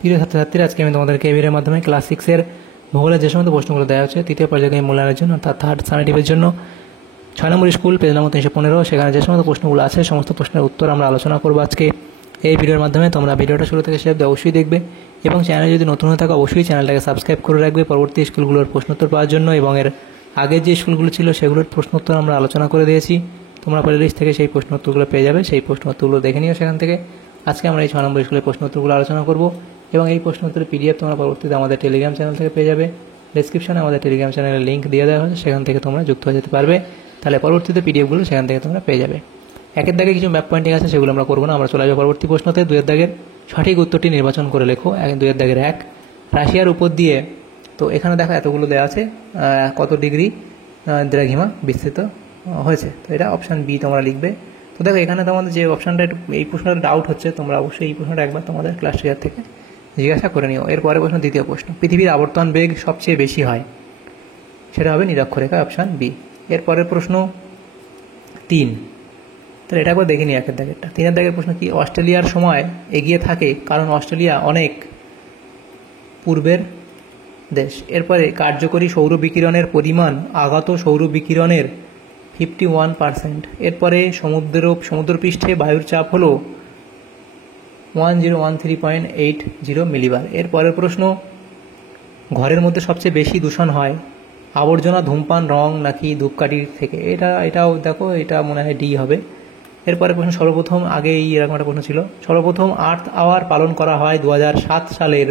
প্রিয় ছাত্রছাত্রীরা, আজকে আমি তোমাদেরকে এই ভিডিওর মাধ্যমে ক্লাস 6-এর ভূগোলের যে সমস্ত প্রশ্নগুলো দেওয়া হচ্ছে তৃতীয় পর্যায়ে মূল্যায়নের জন্য, অর্থাৎ থার্ড সামেটিভের জন্য 6 নম্বর স্কুল পেজ নম্বর 315, সেখানে যে সমস্ত প্রশ্নগুলো আছে সমস্ত প্রশ্নের উত্তর আমরা আলোচনা করবো আজকে এই ভিডিওর মাধ্যমে। তোমরা ভিডিওটা শুরু থেকে শেষ অবশ্যই দেখবে এবং চ্যানেলে যদি নতুন হয়ে থাকো অবশ্যই চ্যানেলটাকে সাবস্ক্রাইব করে রাখবে পরবর্তী স্কুলগুলোর প্রশ্নোত্তর পাওয়ার জন্য। এবং এর আগের যে স্কুলগুলো ছিল সেগুলোর প্রশ্নোত্তর আমরা আলোচনা করে দিয়েছি, তোমরা প্লেলিস্ট থেকে সেই প্রশ্নোত্তরগুলো পেয়ে যাবে, সেই প্রশ্নোত্তরগুলো দেখে নিও সেখান থেকে। আজকে আমরা এই 6 নম্বর স্কুলের প্রশ্নোত্তরগুলো আলোচনা করব এবং এই প্রশ্নোত্তরের পিডিএফ তোমরা পরবর্তীতে আমাদের টেলিগ্রাম চ্যানেল থেকে পেয়ে যাবে। ডেসক্রিপশনে আমাদের টেলিগ্রাম চ্যানেলের লিঙ্ক দিয়ে দেওয়া হয়েছে, সেখান থেকে তোমরা যুক্ত হয়ে যেতে পারবে। তাহলে পরবর্তীতে পিডিএফগুলো সেখান থেকে তোমরা পেয়ে যাবে। একের দাগে কিছু ম্যাপ পয়েন্টিং আছে, সেগুলো আমরা করবো না, আমরা চলে যাবো পরবর্তী প্রশ্নতে। 2 এর দাগের সঠিক উত্তরটি নির্বাচন করে লেখো। 2 এর দাগের 1, রাশিয়ার উপর দিয়ে, তো এখানে দেখো এতগুলো দেওয়া আছে, কত ডিগ্রি দ্রাঘিমা বিস্তৃত হয়েছে, তো এটা অপশান বি তোমরা লিখবে। তো দেখো এখানে তোমাদের যে অপশানটা একটু এই প্রশ্নটা ডাউট হচ্ছে, তোমরা অবশ্যই এই প্রশ্নটা একবার তোমাদের ক্লাস টিচার থেকে জিজ্ঞাসা করে নিও। এরপরে প্রশ্ন, দ্বিতীয় প্রশ্ন, পৃথিবীর আবর্তন বেগ সবচেয়ে বেশি হয়, সেটা হবে নিরক্ষরেখা, অপশান বি। এরপরের প্রশ্ন 3, তাহলে এটা একবার দেখে নিই একের দাগেরটা। 3 দাগের প্রশ্ন কি, অস্ট্রেলিয়ার সময় এগিয়ে থাকে কারণ অস্ট্রেলিয়া অনেক পূর্বের দেশ। এরপরে কার্যকরী সৌর বিকিরণের পরিমাণ আগত সৌর বিকিরণের 51%। এরপরে সমুদ্রপৃষ্ঠে বায়ুর চাপ হলো 1013.80 মিলিবার। এরপরের প্রশ্ন, ঘরের মধ্যে সবচেয়ে বেশি দূষণ হয় আবর্জনা, ধূমপান, রং নাকি ধূপকাঠির থেকে। এটাও দেখো, এটা মনে হয় ডি হবে। এরপরে প্রশ্ন, সর্বপ্রথম, আগে এরকম একটা প্রশ্ন ছিল, সর্বপ্রথম আর্থ আওয়ার পালন করা হয় 2007 সালের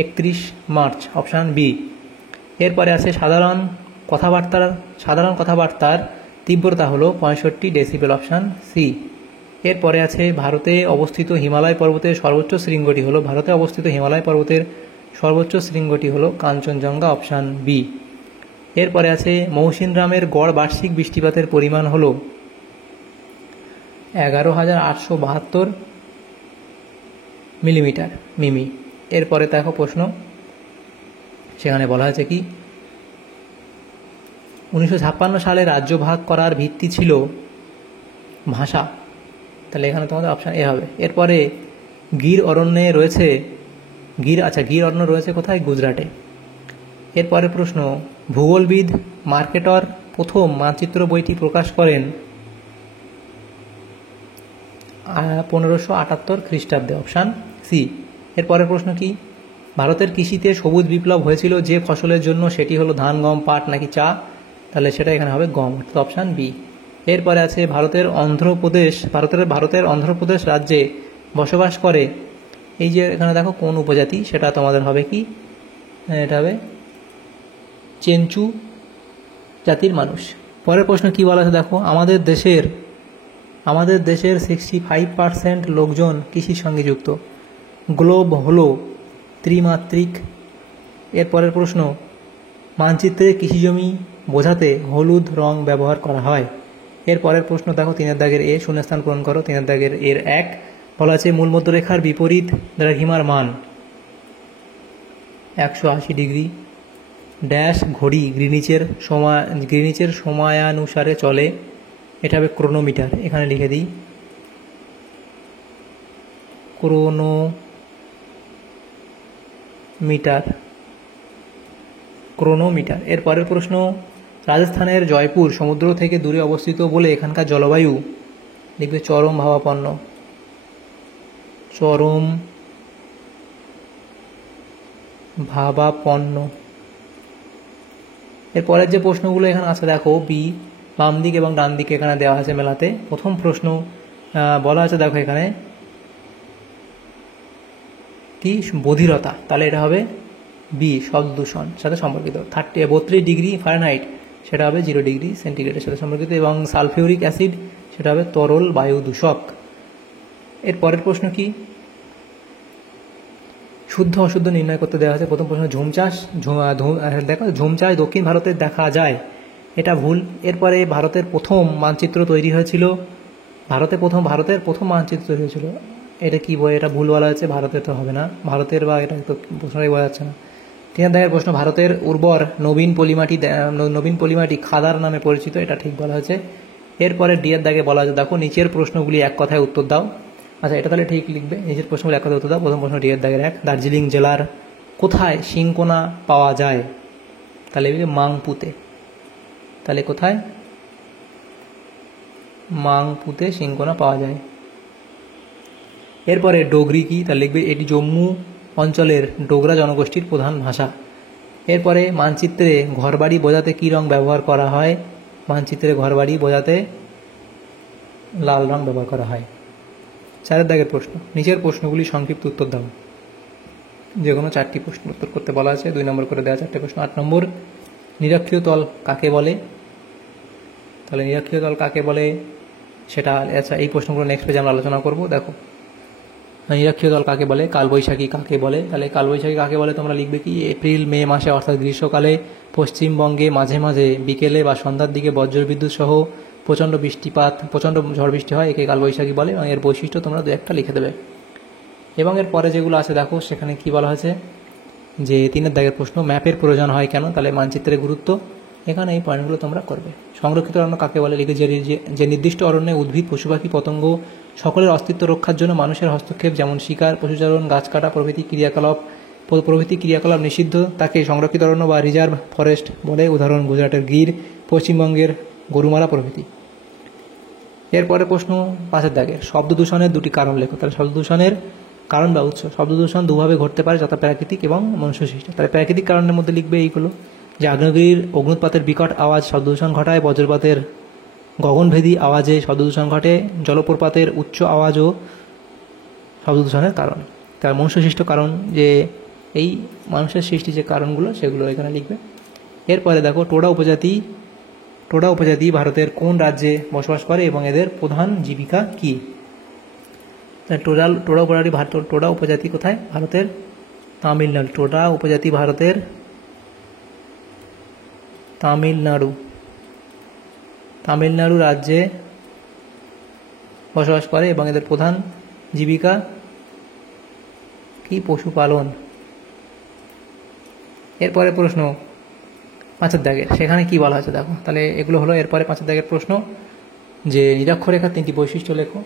31 মার্চ, অপশান বি। এরপরে আছে সাধারণ কথাবার্তার তীব্রতা হলো 65 ডেসিবেল, অপশান সি। এরপরে আছে ভারতে অবস্থিত হিমালয় পর্বতের সর্বোচ্চ শৃঙ্গটি হলো কাঞ্চনজঙ্ঘা, অপশান বি। এরপরে আছে মৌসিনরামের গড় বার্ষিক বৃষ্টিপাতের পরিমাণ হলো 11,872 মিলিমিটার মিমি। এরপরে দেখো প্রশ্ন, সেখানে বলা হয়েছে কি, 1956 সালে রাজ্য ভাগ করার ভিত্তি ছিল ভাষা, তাহলে এখানে তোমাদের অপশান এ হবে। এরপরে গির অরণ্য রয়েছে কোথায়, গুজরাটে। এরপরে প্রশ্ন, ভূগোলবিদ মার্কেটর প্রথম মানচিত্র বইটি প্রকাশ করেন 1578 খ্রিস্টাব্দে, অপশান সি। এরপরের প্রশ্ন কি, ভারতের কৃষিতে সবুজ বিপ্লব হয়েছিল যে ফসলের জন্য, সেটি হলো ধান, গম, পাট নাকি চা, তাহলে সেটা এখানে হবে গম, অর্থাৎ অপশান বি। এরপরে আছে ভারতের অন্ধ্রপ্রদেশ রাজ্যে বসবাস করে, এই যে এখানে দেখো কোন উপজাতি, সেটা তোমাদের হবে কি, এটা হবে চেঞ্চু জাতির মানুষ। পরের প্রশ্ন কি বলা আছে দেখো, আমাদের দেশের 65% লোকজন কৃষির সঙ্গে যুক্ত, গ্লোব হলো ত্রিমাত্রিক। এরপরের প্রশ্ন, মানচিত্রে কৃষিজমি বোঝাতে হলুদ রং ব্যবহার করা হয়। এরপরের প্রশ্ন দেখো 3 দাগের এ, শূন্যস্থান পূরণ করো। 3 দাগের এর 1 বলা আছে মূলমধ্যরেখার বিপরীত দ্রাঘিমার মান 180 ডিগ্রি, ড্যাশ ঘড়ি গ্রিনিচের সময়ানুসারে চলে, এটা হবে ক্রোনোমিটার, এখানে লিখে দিই ক্রোনোমিটার। এর পরের প্রশ্ন, রাজস্থানের জয়পুর সমুদ্র থেকে দূরে অবস্থিত বলে এখানকার জলবায়ু লিখবে চরম ভাবাপন্ন। এরপরের যে প্রশ্নগুলো এখানে আছে দেখো, বি, বাম দিক এবং ডান দিকে এখানে দেওয়া আছে মেলাতে। প্রথম প্রশ্ন বলা আছে দেখো এখানে কি, বধিরতা, তাহলে এটা হবে বি, শব্দ দূষণ সাথে সম্পর্কিত। 32 ডিগ্রি ফারেনহাইট, সেটা হবে 0 ডিগ্রি সেন্টিগ্রেডের সাথে সম্পর্কিত। এবং সালফিউরিক অ্যাসিড, সেটা হবে তরল বায়ু দূষক। এর পরের প্রশ্ন কি, শুদ্ধ অশুদ্ধ নির্ণয় করতে দেওয়া আছে। প্রথম প্রশ্ন, ঝুম চাষ দক্ষিণ ভারতে দেখা যায়, এটা ভুল। এরপরে ভারতের প্রথম মানচিত্র তৈরি হয়েছিল, ভারতের প্রথম মানচিত্র তৈরি হয়েছিল, এটা কি বই, এটা ভুল বলা হয়েছে, ভারতের তো হবে না, ভারতের বা এটা তো প্রশ্নটাই বোঝা যাচ্ছে না। 3 দাগের প্রশ্ন, ভারতের উর্বর নবীন পলিমাটি খাদার নামে পরিচিত, এটা ঠিক বলা হয়েছে। এরপরে ডি এর দাগে বলা হয়েছে দেখো, নিচের প্রশ্নগুলি এক কথায় উত্তর দাও। আচ্ছা, এটা তাহলে ঠিক লিখবে। নিজের প্রশ্নগুলো এক কথা উত্তর দাও। প্রথম প্রশ্ন টিকের দাগের 1, দার্জিলিং জেলার কোথায় শিংকোনা পাওয়া যায়? তাহলে লিখবে মাংপুতে। তাহলে কোথায়? মাংপুতে শিংকোনা পাওয়া যায়। এরপরে ডোগরি কি? তাহলে লিখবে এটি জম্মু অঞ্চলের ডোগরা জনগোষ্ঠীর প্রধান ভাষা। এরপরে মানচিত্রে ঘরবাড়ি বোঝাতে কী রং ব্যবহার করা হয়? মানচিত্রে ঘরবাড়ি বোঝাতে লাল রং ব্যবহার করা হয়। 4 দাগের প্রশ্ন, নিচের প্রশ্নগুলি সংক্ষিপ্ত উত্তর দাও। যে কোনো 4টি প্রশ্ন উত্তর করতে বলা আছে, 2 নম্বর করে দেওয়া 4টে প্রশ্ন। 8 নম্বর, নিরক্ষীয় তল কাকে বলে? তাহলে নিরক্ষীয় তল কাকে বলে সেটা, আচ্ছা এই প্রশ্নগুলো নেক্সট পেজে আমরা আলোচনা করব। দেখো, নিরক্ষীয় তল কাকে বলে, কালবৈশাখী কাকে বলে? তাহলে কালবৈশাখী কাকে বলে তোমরা লিখবে কি? এপ্রিল মে মাসে অর্থাৎ গ্রীষ্মকালে পশ্চিমবঙ্গে মাঝে মাঝে বিকেলে বা সন্ধ্যার দিকে বজ্রবিদ্যুৎ সহ প্রচণ্ড বৃষ্টিপাত, প্রচণ্ড ঝড় বৃষ্টি হয়, একে কালবৈশাখী বলে। এবং এর বৈশিষ্ট্য তোমরা 2-1টা লিখে দেবে। এবং এর পরে যেগুলো আছে দেখো, সেখানে কি বলা হয়েছে যে 3 দাগের প্রশ্ন, ম্যাপের প্রয়োজন হয় কেন? তাহলে মানচিত্রের গুরুত্ব। এখানে এই পয়েন্টগুলো তোমরা করবে। সংরক্ষিত অরণ্য কাকে বলে? লিখে যে নির্দিষ্ট অরণ্যে উদ্ভিদ, পশু পাখি, পতঙ্গ সকলের অস্তিত্ব রক্ষার জন্য মানুষের হস্তক্ষেপ, যেমন শিকার, পশুচারণ, গাছ কাটা প্রভৃতি ক্রিয়াকলাপ নিষিদ্ধ, তাকে সংরক্ষিত অরণ্য বা রিজার্ভ ফরেস্ট বলে। উদাহরণ গুজরাটের গির, পশ্চিমবঙ্গের গরুমারা প্রভৃতি। এরপরে প্রশ্ন 5 দাগের, শব্দ দূষণের 2টি কারণ লেখো। তাহলে শব্দ দূষণের কারণ বা উৎস। শব্দ দূষণ দুভাবে ঘটতে পারে, যথা প্রাকৃতিক এবং মনুষ্যসৃষ্ট। তাহলে প্রাকৃতিক কারণের মধ্যে লিখবে এইগুলো, যে আগ্নেয়গিরির অগ্নুৎপাতের বিকট আওয়াজ শব্দ দূষণ ঘটায়, বজ্রপাতের গগনভেদী আওয়াজে শব্দ দূষণ ঘটে, জলপ্রপাতের উচ্চ আওয়াজও শব্দ দূষণের কারণ। তার মনুষ্যসৃষ্ট কারণ, যে এই মানুষের সৃষ্টি যে কারণগুলো সেগুলো এখানে লিখবে। এরপরে দেখো, টোডা উপজাতি ভারতের কোন রাজ্যে বসবাস করে এবং এদের প্রধান জীবিকা কী? টোডা উপজাতি কোথায়? ভারতের তামিলনাড়ু। টোডা উপজাতি ভারতের তামিলনাড়ু রাজ্যে বসবাস করে এবং এদের প্রধান জীবিকা কি? পশুপালন। এরপরে প্রশ্ন 5 দাগের, সেখানে কি বলা আছে দেখো। তাহলে এগুলো হলো। এরপরে 5 দাগের প্রশ্ন, যে নিরক্ষরেখার 3টি বৈশিষ্ট্য লেখো।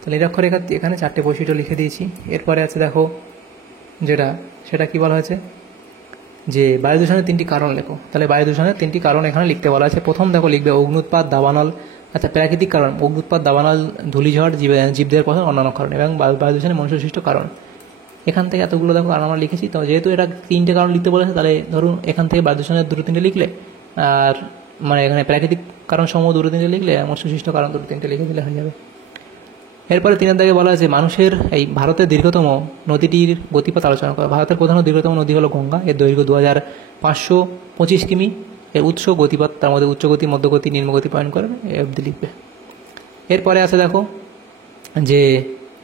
তাহলে নিরক্ষরেখার এখানে 4টে বৈশিষ্ট্য লিখে দিয়েছি। এরপরে আছে দেখো সেটা কি বলা হয়েছে, যে বায়ু দূষণের 3টি কারণ লেখো। তাহলে বায়ু দূষণের 3টি কারণ এখানে লিখতে বলা আছে। প্রথম দেখো লিখবে অগ্নুৎপাত, দাবানল। আচ্ছা, প্রাকৃতিক কারণ অগ্নুৎপাত, দাবানল, ধূলিঝড়, জীবদের পথে অন্যান্য কারণ, এবং বায়ু দূষণের মনুষ্যসৃষ্ট কারণ। এখান থেকে এতগুলো দেখো কারণ আমরা লিখেছি। তো যেহেতু এটা 3টে কারণ লিখতে বলেছে, তাহলে ধরুন এখান থেকে বায়ু দূষণের 2-3টে লিখলে, আর মানে এখানে প্রাকৃতিক কারণ সমূহ 2-3টে লিখলে, মনুষ্যসৃষ্ট কারণ 2-3টে লিখে দিলে হয়ে যাবে। এরপরে 3 দাগে বলা আছে মানুষের এই ভারতের দীর্ঘতম নদীটির গতিপথ আলোচনা করা। ভারতের প্রধান দীর্ঘতম নদী হলো গঙ্গা। এর দৈর্ঘ্য 2525 কিমি। এর উৎস গতিপথ, তার মধ্যে উচ্চগতি, মধ্যগতি, নিম্নগতি পয়েন্ট করে এ অবধি লিখবে। এরপরে আছে দেখো, যে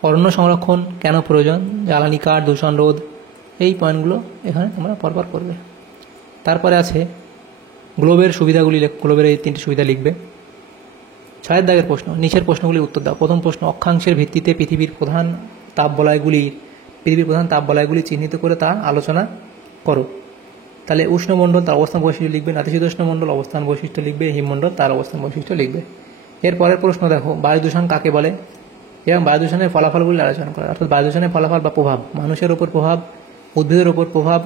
অরণ্য সংরক্ষণ কেন প্রয়োজন, জ্বালানি কাঠ, দূষণ রোধ, এই পয়েন্টগুলো এখানে তোমরা পরপর করবে। তারপরে আছে গ্লোবের সুবিধাগুলি, গ্লোবের এই 3টি সুবিধা লিখবে। 6 দাগের প্রশ্ন, নিচের প্রশ্নগুলির উত্তর দাও। প্রথম প্রশ্ন, অক্ষাংশের ভিত্তিতে পৃথিবীর প্রধান তাপবলয়গুলি চিহ্নিত করে তা আলোচনা করো। তাহলে উষ্ণমণ্ডল তার অবস্থান বৈশিষ্ট্য লিখবে, নাতিশীতোষ্ণ মণ্ডল অবস্থান বৈশিষ্ট্য লিখবে, হিমমণ্ডল তার অবস্থান বৈশিষ্ট্য লিখবে। এরপরের প্রশ্ন দেখো, বায়ু দূষণ কাকে বলে এবং বায়ু দূষণের ফলাফলগুলি আলোচনা করা। অর্থাৎ বায়ু দূষণের ফলাফল বা প্রভাব, মানুষের ওপর প্রভাব, উদ্ভিদের ওপর প্রভাব।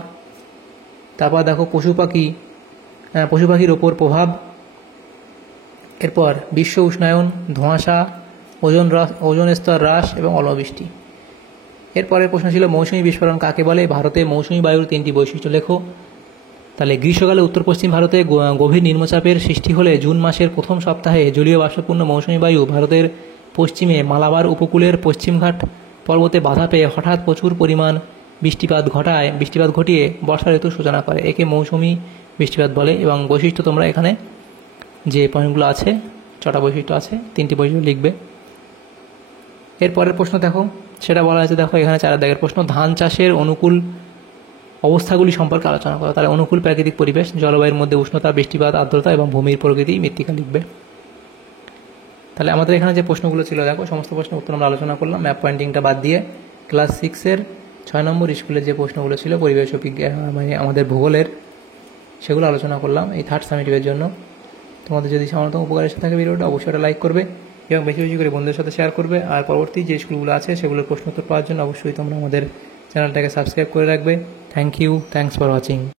তারপর দেখো পশু পাখির ওপর প্রভাব। এরপর বিশ্ব উষ্ণায়ন, ধোঁয়াশা, ওজোন স্তর হ্রাস এবং অম্লবৃষ্টি। এরপরের প্রশ্ন ছিল মৌসুমী বিস্ফোরণ কাকে বলে। ভারতে মৌসুমী বায়ুর 3টি বৈশিষ্ট্য লেখো। তাহলে গ্রীষ্মকালে উত্তর পশ্চিম ভারতে গভীর নিম্নচাপের সৃষ্টি হলে জুন মাসের প্রথম সপ্তাহে জলীয় বাষ্পপূর্ণ মৌসুমী বায়ু ভারতের পশ্চিমে মালাবার উপকূলের পশ্চিমঘাট পর্বতে বাধা পেয়ে হঠাৎ প্রচুর পরিমাণ বৃষ্টিপাত ঘটিয়ে বর্ষা ঋতুর সূচনা করে। একে মৌসুমী বৃষ্টিপাত বলে। এবং বৈশিষ্ট্য তোমরা এখানে যে পয়েন্টগুলো আছে, 6টা বৈশিষ্ট্য আছে, 3টি বৈশিষ্ট্য লিখবে। এরপরের প্রশ্ন দেখো, সেটা বলা আছে দেখো এখানে 4 দাগের প্রশ্ন, ধান চাষের অনুকূল অবস্থাগুলি সম্পর্কে আলোচনা করো। তাহলে অনুকূল প্রাকৃতিক পরিবেশ, জলবায়ুর মধ্যে উষ্ণতা, বৃষ্টিপাত, আর্দ্রতা এবং ভূমির প্রকৃতি, মৃত্তিকা লিখবে। তাহলে আমাদের এখানে যে প্রশ্নগুলো ছিল দেখো, সমস্ত প্রশ্নের উত্তর আমরা আলোচনা করলাম। ম্যাপ পয়েন্টিংটা বাদ দিয়ে ক্লাস 6-এর 6 নম্বর স্কুলের যে প্রশ্নগুলো ছিল পরিবেশ ও বিজ্ঞান, মানে আমাদের ভূগোলের, সেগুলো আলোচনা করলাম এই 3rd সামেটিভের জন্য। তোমাদের যদি সামান্যতম উপকার এসে থাকে ভিডিওটা, অবশ্যই এটা লাইক করবে এবং বেশি বেশি করে বন্ধুদের সাথে শেয়ার করবে। আর পরবর্তী যে স্কুলগুলো আছে সেগুলোর প্রশ্ন উত্তর পাওয়ার জন্য অবশ্যই তোমরা আমাদের চ্যানেলটাকে সাবস্ক্রাইব করে রাখবে। Thank you, thanks for watching.